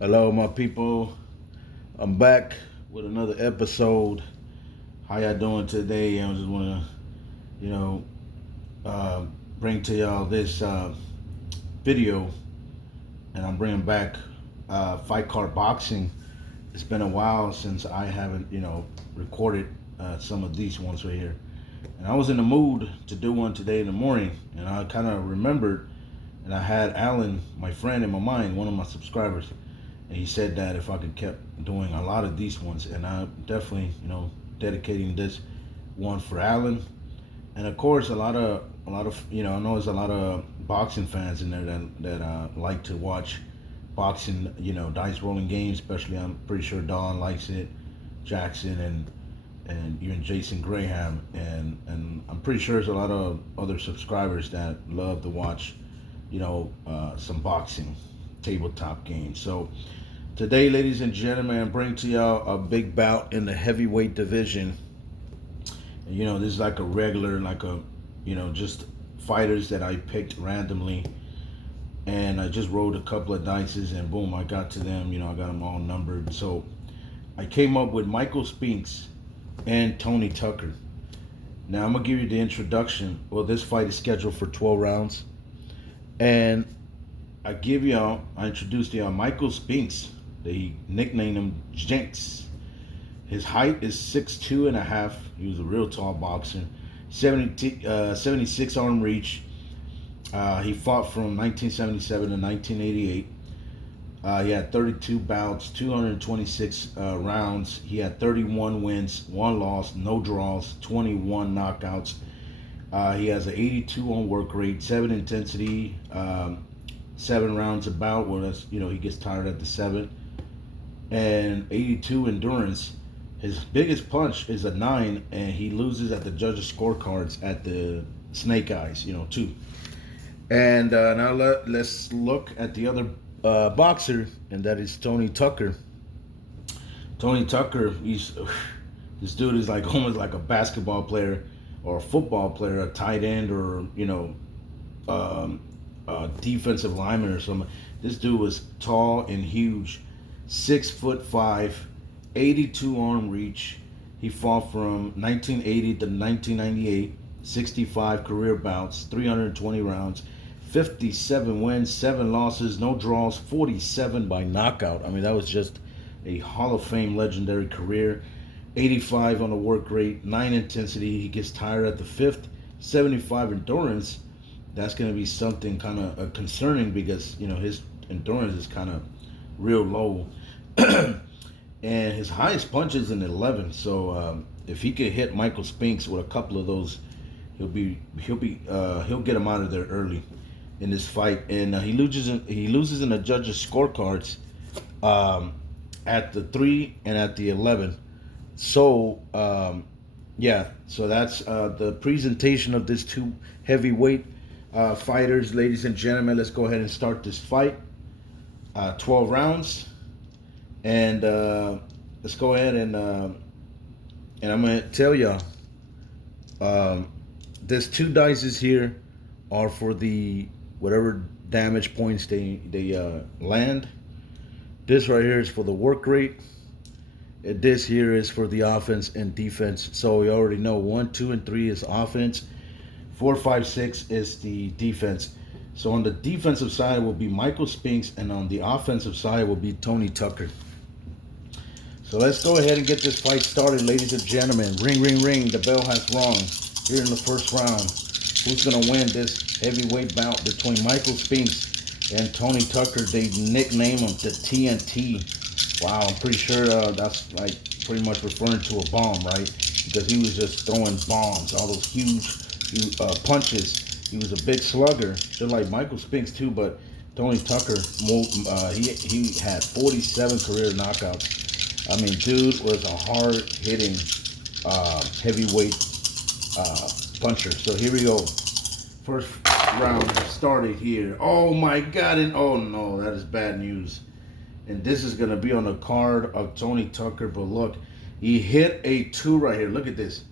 Hello, my people. I'm back with another episode. How y'all doing today? I just want to, you know, uh, bring to y'all this video, and I'm bringing back fight card boxing. It's been a while since I haven't, recorded some of these ones right here, and I was in the mood to do one today in the morning, and I kind of remembered, and I had Alan, my friend, in my mind, one of my subscribers. And he said that if I could kept doing a lot of these ones, and I'm definitely, dedicating this one for Alan, and of course a lot of, I know there's a lot of boxing fans in there that like to watch boxing, dice rolling games. Especially, I'm pretty sure Don likes it, Jackson and even Jason Graham, and I'm pretty sure there's a lot of other subscribers that love to watch, some boxing tabletop games. So today, ladies and gentlemen, I bring to y'all a big bout in the heavyweight division. And, this is like a regular, just fighters that I picked randomly. And I just rolled a couple of dices and boom, I got to them. I got them all numbered. So I came up with Michael Spinks and Tony Tucker. Now I'm going to give you the introduction. Well, this fight is scheduled for 12 rounds. And I introduced y'all Michael Spinks. They nicknamed him Jenks. His height is 6'2" and a half. He was a real tall boxer. 76 arm reach. He fought from 1977 to 1988. He had 32 bouts, 226 rounds. He had 31 wins, 1 loss, no draws, 21 knockouts. He has an 82 on work rate, 7 intensity, 7 rounds about. Well, that's, he gets tired at the 7th, and 82 endurance. His biggest punch is a 9, and he loses at the judges' scorecards at the Snake Eyes, too. And now let's look at the other boxer, and that is Tony Tucker. Tony Tucker, this dude is like almost like a basketball player or a football player, a tight end, or defensive lineman or something. This dude was tall and huge, 6'5", 82 arm reach. He fought from 1980 to 1998, 65 career bouts, 320 rounds, 57 wins, 7 losses, no draws, 47 by knockout. I mean, that was just a Hall of Fame legendary career. 85 on the work rate, 9 intensity. He gets tired at the 5th, 75 endurance. That's going to be something kind of concerning because, his endurance is kind of real low. And his highest punch is an 11. So if he could hit Michael Spinks with a couple of those, he'll get him out of there early in this fight. And he loses in the judges' scorecards at the 3 and at the 11. So yeah, so that's the presentation of these two heavyweight fighters, ladies and gentlemen. Let's go ahead and start this fight. 12 rounds. And let's go ahead and I'm gonna tell y'all, there's 2 dices here are for the whatever damage points they land. This right here is for the work rate. And this here is for the offense and defense. So we already know 1, 2, and 3 is offense. 4, 5, 6 is the defense. So on the defensive side will be Michael Spinks, and on the offensive side will be Tony Tucker. So let's go ahead and get this fight started, ladies and gentlemen. Ring, ring, ring. The bell has rung here in the first round. Who's going to win this heavyweight bout between Michael Spinks and Tony Tucker? They nickname him the TNT. Wow, I'm pretty sure that's like pretty much referring to a bomb, right? Because he was just throwing bombs, all those huge punches. He was a big slugger, just like Michael Spinks too. But Tony Tucker, he had 47 career knockouts. I mean, dude was a hard-hitting heavyweight puncher. So here we go. First round started here. Oh my God! And oh no, that is bad news. And this is gonna be on the card of Tony Tucker. But look, he hit a 2 right here. Look at this.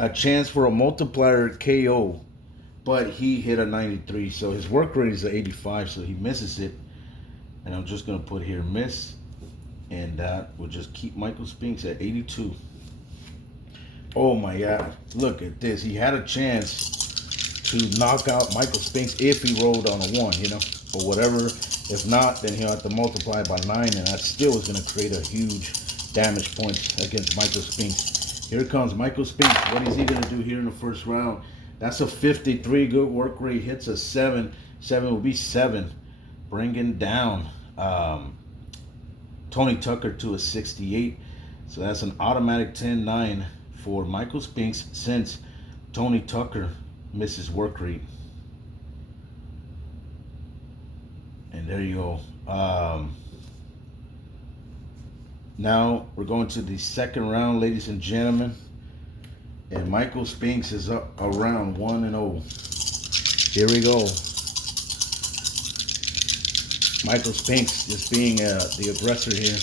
A chance for a multiplier KO, but he hit a 93. So his work rate is an 85. So he misses it. And I'm just going to put here miss. And that will just keep Michael Spinks at 82. Oh my God. Look at this. He had a chance to knock out Michael Spinks if he rolled on a 1, you know, or whatever. If not, then he'll have to multiply by 9, and that still is going to create a huge damage point against Michael Spinks. Here comes Michael Spinks. What is he going to do here in the first round? That's a 53. Good work rate. Hits a 7. 7 will be 7. Bringing down Tony Tucker to a 68. So that's an automatic 10-9 for Michael Spinks since Tony Tucker misses work rate. And there you go. Now we're going to the second round, ladies and gentlemen. And Michael Spinks is up around 1-0. Here we go. Michael Spinks just being the aggressor here.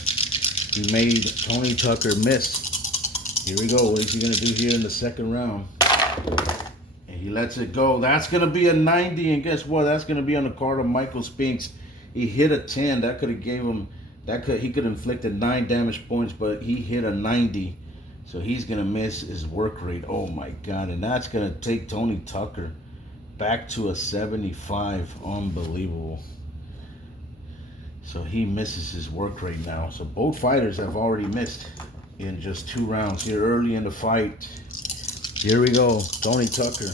He made Tony Tucker miss. Here we go. What is he going to do here in the second round? And he lets it go. That's going to be a 90. And guess what? That's going to be on the card of Michael Spinks. He hit a 10. That could have gave him, he could have inflicted 9 damage points, but he hit a 90. So he's going to miss his work rate. Oh my God. And that's going to take Tony Tucker back to a 75. Unbelievable. So he misses his work rate now. So both fighters have already missed in just 2 rounds here early in the fight. Here we go. Tony Tucker.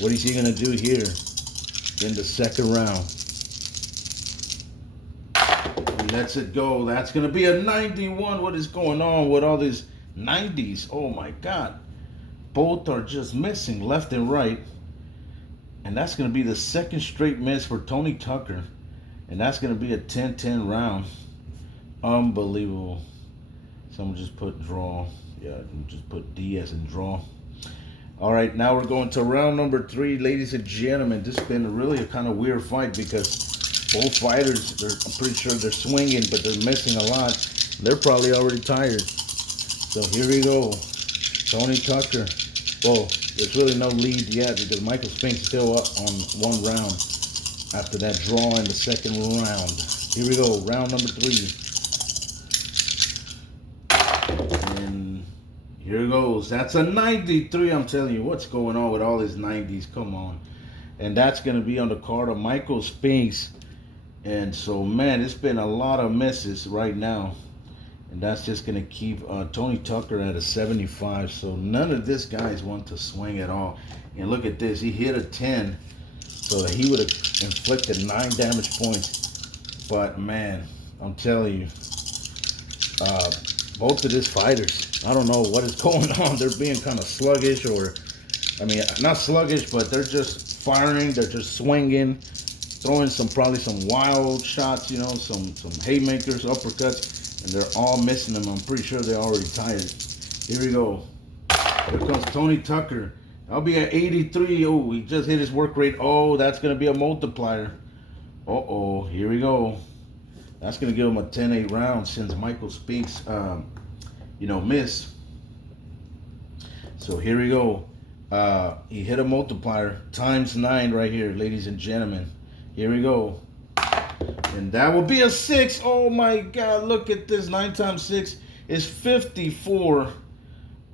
What is he going to do here in the second round? He lets it go. That's going to be a 91. What is going on with all these 90s? Oh my God. Both are just missing left and right. And that's going to be the second straight miss for Tony Tucker. And that's going to be a 10-10 round. Unbelievable. So I'm going to just put draw. Yeah, just put D as in draw. All right, now we're going to round number 3, ladies and gentlemen. This has been really a kind of weird fight because both fighters, I'm pretty sure they're swinging, but they're missing a lot. They're probably already tired. So here we go. Tony Tucker. Well, there's really no lead yet because Michael Spinks is still up on 1 round after that draw in the second round. Here we go, round number 3. And here it goes. That's a 93. I'm telling you, what's going on with all these 90s? Come on. And that's going to be on the card of Michael Spinks. And so, man, it's been a lot of misses right now. And that's just going to keep Tony Tucker at a 75. So none of this guys want to swing at all. And look at this. He hit a 10. So he would have inflicted 9 damage points. But, man, I'm telling you, both of these fighters, I don't know what is going on. They're being kind of sluggish or, I mean, not sluggish, but they're just firing. They're just swinging, throwing probably some wild shots, you know, some haymakers, uppercuts, and they're all missing them. I'm pretty sure they're already tired. Here we go. Here comes Tony Tucker. I'll be at 83. Oh, he just hit his work rate. Oh, that's going to be a multiplier. Uh-oh, here we go. That's going to give him a 10-8 round since Michael Spinks, missed. So here we go. He hit a multiplier times 9 right here, ladies and gentlemen. Here we go. And that will be a 6. Oh, my God. Look at this. 9 times 6 is 54.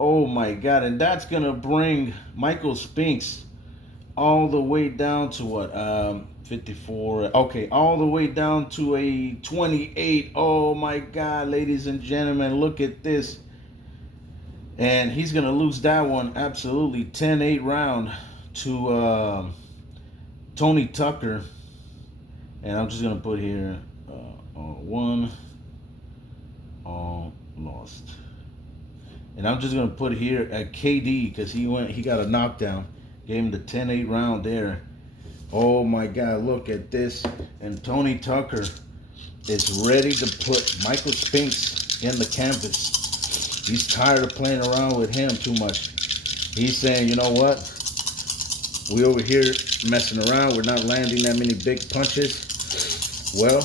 Oh my God, and that's gonna bring Michael Spinks all the way down to what? 54. Okay, all the way down to a 28. Oh my God, ladies and gentlemen, look at this. And he's gonna lose that one absolutely 10-8 round to Tony Tucker. And I'm just gonna put here 1 lost. And I'm just going to put here at KD because he got a knockdown. Gave him the 10-8 round there. Oh my God, look at this. And Tony Tucker is ready to put Michael Spinks in the canvas. He's tired of playing around with him too much. He's saying, you know what? We over here messing around. We're not landing that many big punches. Well,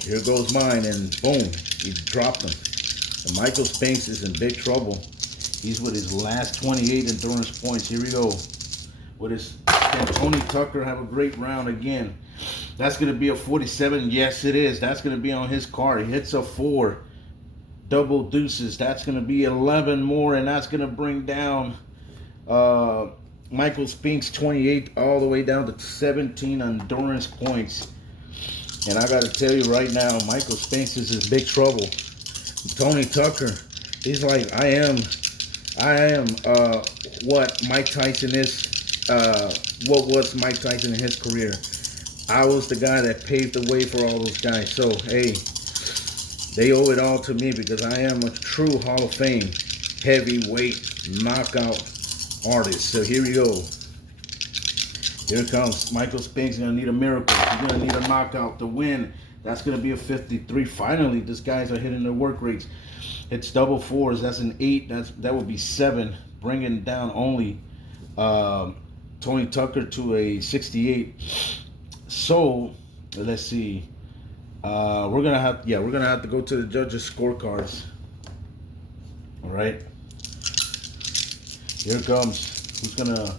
here goes mine. And boom, he dropped him. And Michael Spinks is in big trouble. He's with his last 28 endurance points. Here we go. Can Tony Tucker have a great round again? That's going to be a 47. Yes, it is. That's going to be on his card. He hits a 4. Double deuces. That's going to be 11 more, and that's going to bring down Michael Spinks 28 all the way down to 17 endurance points. And I got to tell you right now, Michael Spinks is in big trouble. Tony Tucker, he's like, I am what Mike Tyson is, what was Mike Tyson in his career. I was the guy that paved the way for all those guys. So, hey, they owe it all to me because I am a true Hall of Fame heavyweight knockout artist. So here we go. Here it comes. Michael Spinks is going to need a miracle. He's going to need a knockout to win. That's going to be a 53. Finally, these guys are hitting their work rates. It's double fours. That's an 8. That would be 7. Bringing down only Tony Tucker to a 68. So, let's see. We're gonna have to go to the judges' scorecards. All right. Here it comes. Who's gonna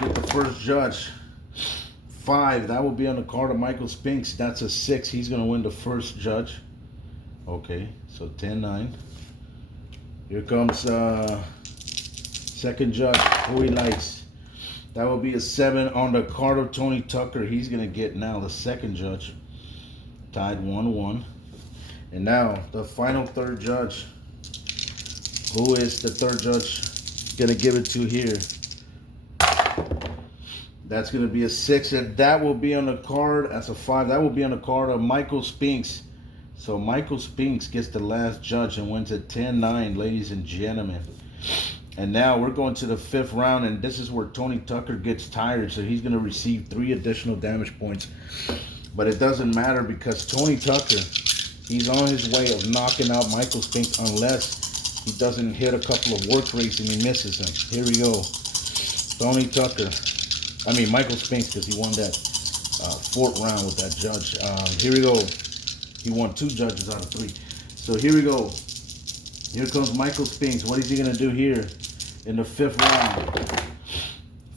get the first judge? 5. That will be on the card of Michael Spinks. That's a 6. He's gonna win the first judge. Okay, so 10-9. Here comes second judge, who he likes. That will be a 7 on the card of Tony Tucker. He's gonna get now the second judge. Tied 1-1. And now the final third judge. Who is the third judge gonna give it to here? That's gonna be a 6, and that will be on the card as a 5. That will be on the card of Michael Spinks. So Michael Spinks gets the last judge and wins at 10-9, ladies and gentlemen. And now we're going to the 5th round, and this is where Tony Tucker gets tired, so he's gonna receive 3 additional damage points. But it doesn't matter because Tony Tucker, he's on his way of knocking out Michael Spinks unless he doesn't hit a couple of work rates and he misses him. Here we go. Michael Spinks, because he won that 4th round with that judge. Here we go. He won 2 judges out of 3. So here we go. Here comes Michael Spinks. What is he going to do here in the 5th round?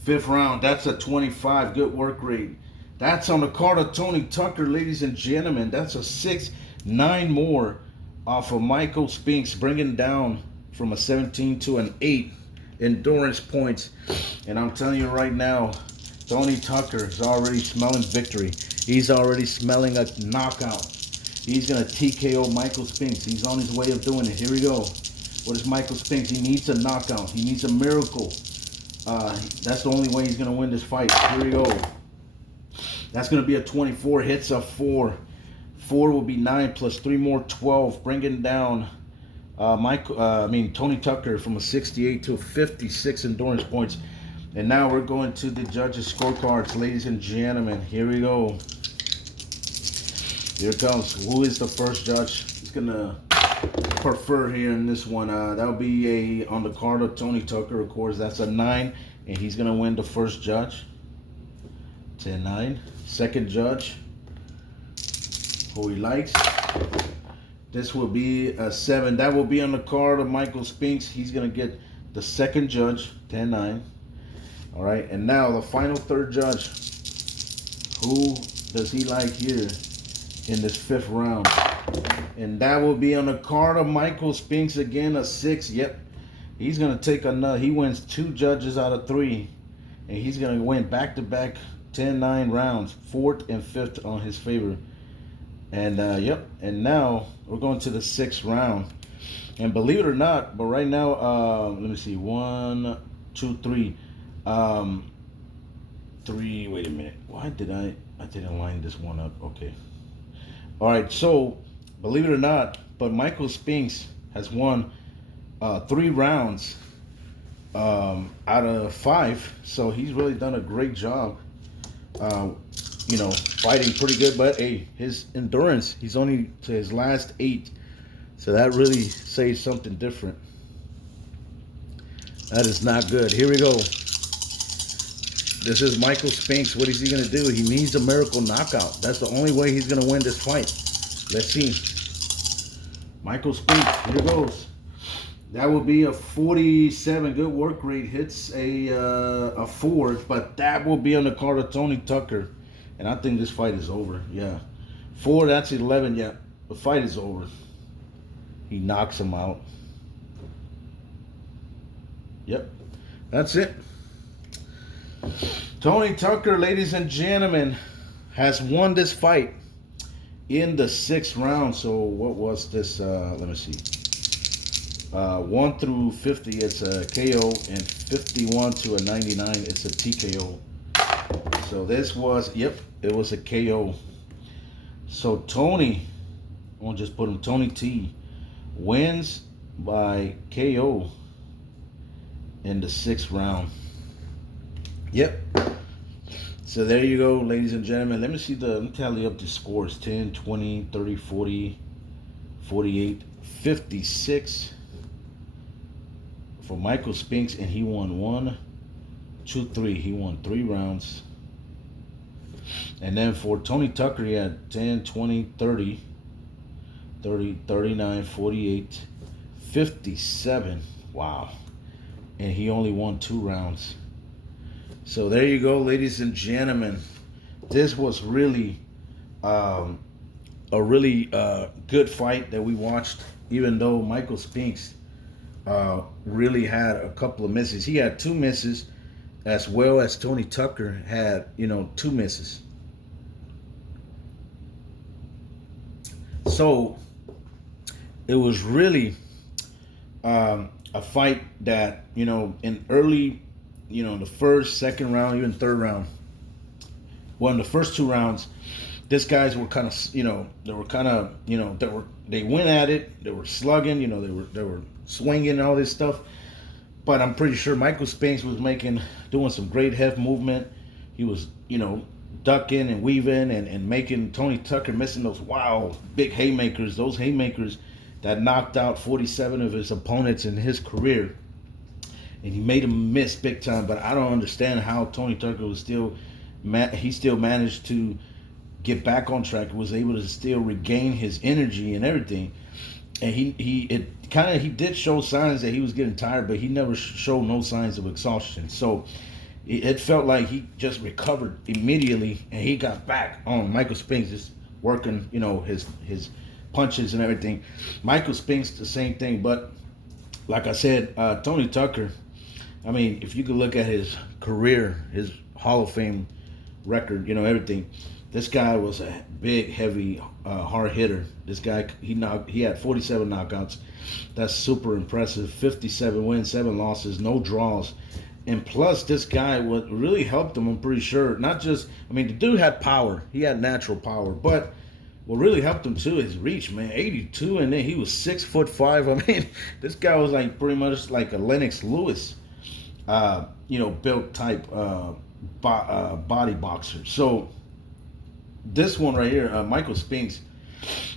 5th round, that's a 25. Good work rate. That's on the card of Tony Tucker, ladies and gentlemen. That's a 6, 9 more off of Michael Spinks, bringing down from a 17 to an 8 endurance points. And I'm telling you right now, Tony Tucker is already smelling victory. He's already smelling a knockout. He's going to TKO Michael Spinks. He's on his way of doing it. Here we go. What is Michael Spinks? He needs a knockout. He needs a miracle. That's the only way he's going to win this fight. Here we go. That's going to be a 24. Hits a 4. 4 will be 9 plus 3 more, 12. Bringing down Tony Tucker from a 68 to a 56 endurance points. And now we're going to the judges' scorecards, ladies and gentlemen. Here we go. Here it comes. Who is the first judge? He's going to prefer here in this one. That'll be on the card of Tony Tucker, of course. That's a 9, and he's going to win the first judge. 10-9. Second judge, who he likes. This will be a 7. That will be on the card of Michael Spinks. He's going to get the second judge. 10-9. All right, and now the final third judge. Who does he like here in this 5th round? And that will be on the card of Michael Spinks again, a 6. Yep, he's going to take another. He wins 2 judges out of 3, and he's going to win back-to-back 10-9 rounds, 4th and 5th on his favor. And yep, and now we're going to the 6th round. And believe it or not, but right now, let me see, 1, 2, 3. 3, wait a minute. Why did I didn't line this one up? Okay. All right, so believe it or not, but Michael Spinks has won 3 rounds out of 5. So he's really done a great job. Fighting pretty good, but hey, his endurance, he's only to his last 8. So that really says something different. That is not good. Here we go. This is Michael Spinks. What is he going to do? He needs a miracle knockout. That's the only way he's going to win this fight. Let's see. Michael Spinks. Here goes. That will be a 47. Good work rate. Hits a 4, but that will be on the card of Tony Tucker. And I think this fight is over. Yeah. 4, that's 11. Yeah. The fight is over. He knocks him out. Yep. That's it. Tony Tucker, ladies and gentlemen, has won this fight in the 6th round. So what was this? Let me see. 1 through 50, it's a KO, and 51 to a 99, it's a TKO. So this was, yep, it was a KO. So Tony, I want to just put him, Tony T wins by KO in the 6th round. Yep. So there you go, ladies and gentlemen. Let me tally up the scores. 10, 20, 30, 40, 48, 56 for Michael Spinks, and he won 1, 2, 3. He won 3 rounds. And then for Tony Tucker, he had 10, 20, 30, 30, 39, 48, 57. Wow. And he only won 2 rounds. So there you go, ladies and gentlemen. This was really a really good fight that we watched, even though Michael Spinks really had a couple of misses. He had 2 misses, as well as Tony Tucker had, 2 misses. So it was really a fight that, in early, the 1st, 2nd round, even 3rd round. Well, in the first 2 rounds, these guys were kind of, they went at it. They were slugging, they were swinging and all this stuff. But I'm pretty sure Michael Spinks was doing some great heft movement. He was, ducking and weaving and making Tony Tucker missing those big haymakers. Those haymakers that knocked out 47 of his opponents in his career. And he made him miss big time. But I don't understand how Tony Tucker was still managed to get back on track, was able to still regain his energy and everything. And he did show signs that he was getting tired, but he never showed no signs of exhaustion. So it felt like he just recovered immediately, and he got back on. Michael Spinks just working, his punches and everything. Michael Spinks, the same thing. But like I said, Tony Tucker, I mean, if you could look at his career, his Hall of Fame record, everything, this guy was a big, heavy, hard hitter. This guy, he had 47 knockouts. That's super impressive. 57 wins, 7 losses, no draws. And plus, this guy, what really helped him, I'm pretty sure, the dude had power. He had natural power. But what really helped him, too, is reach, man. 82, and then he was 6'5". I mean, this guy was like pretty much like a Lennox Lewis, built type body boxer. So this one right here, Michael Spinks,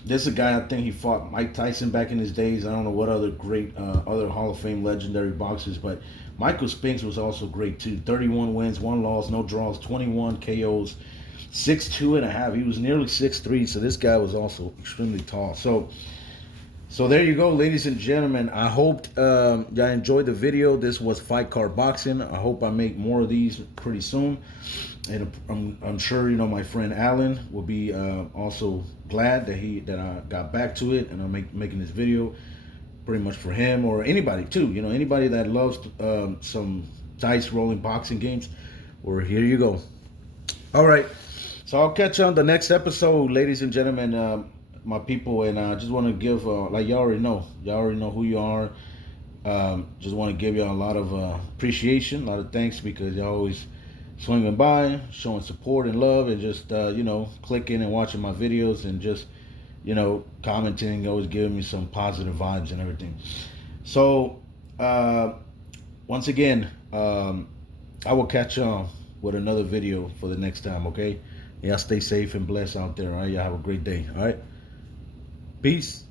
this is a guy, I think he fought Mike Tyson back in his days. I don't know what other great, other Hall of Fame legendary boxers, but Michael Spinks was also great too. 31 wins, 1 loss, no draws, 21 KOs, 6'2.5". He was nearly 6'3", so this guy was also extremely tall. So there you go, ladies and gentlemen. I hope y'all enjoyed the video. This was Fight Card Boxing. I hope I make more of these pretty soon. And I'm sure my friend Alan will be also glad that I got back to it, and I'm making this video pretty much for him, or anybody too. Anybody that loves some dice rolling boxing games. Or here you go. All right, so I'll catch you on the next episode, ladies and gentlemen, my people. And I just want to give like y'all already know who you are. Just want to give y'all a lot of appreciation, a lot of thanks, because y'all always swinging by, showing support and love, and just clicking and watching my videos, and just commenting, always giving me some positive vibes and everything. So once again, I will catch y'all with another video for the next time. Okay, y'all stay safe and blessed out there. All right, y'all have a great day. All right, peace.